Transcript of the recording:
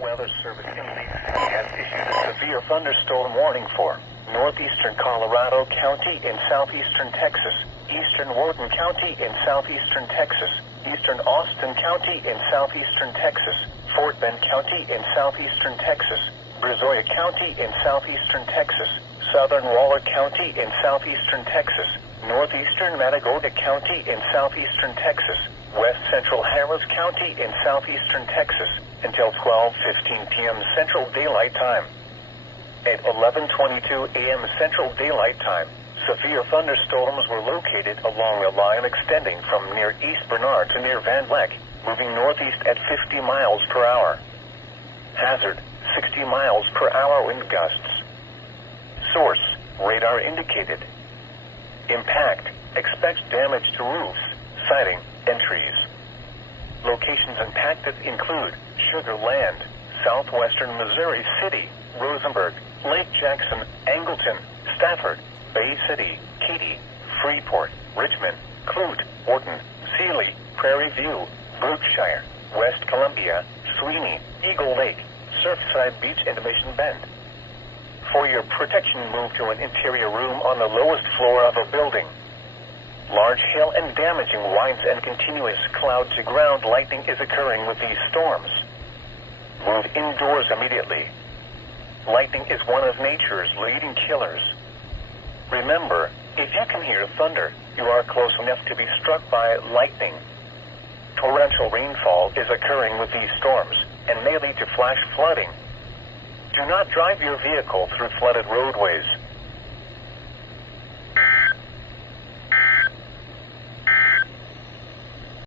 Weather Service in Lee City has issued a severe thunderstorm warning for northeastern Colorado County in southeastern Texas, eastern Wharton County in southeastern Texas, eastern Austin County in southeastern Texas, Fort Bend County in southeastern Texas, Brazoria County in southeastern Texas, southern Waller County in southeastern Texas, northeastern Matagorda County in southeastern Texas, west central Harris County in southeastern Texas, until 12:15 p.m. Central Daylight Time. At 11:22 a.m. Central Daylight Time, severe thunderstorms were located along a line extending from near East Bernard to near Van Leck, moving northeast at 50 miles per hour. Hazard, 60 miles per hour wind gusts. Source, radar indicated. Impact, expect damage to roofs, siding, and trees. Locations impacted include Sugar Land, southwestern Missouri City, Rosenberg, Lake Jackson, Angleton, Stafford, Bay City, Katy, Freeport, Richmond, Clute, Wharton, Sealy, Prairie View, Brookshire, West Columbia, Sweeney, Eagle Lake, Surfside Beach, and Mission Bend. For your protection, move to an interior room on the lowest floor of a building. Large hail and damaging winds and continuous cloud-to-ground lightning is occurring with these storms. Move indoors immediately. Lightning is one of nature's leading killers. Remember, if you can hear thunder, you are close enough to be struck by lightning. Torrential rainfall is occurring with these storms and may lead to flash flooding. Do not drive your vehicle through flooded roadways.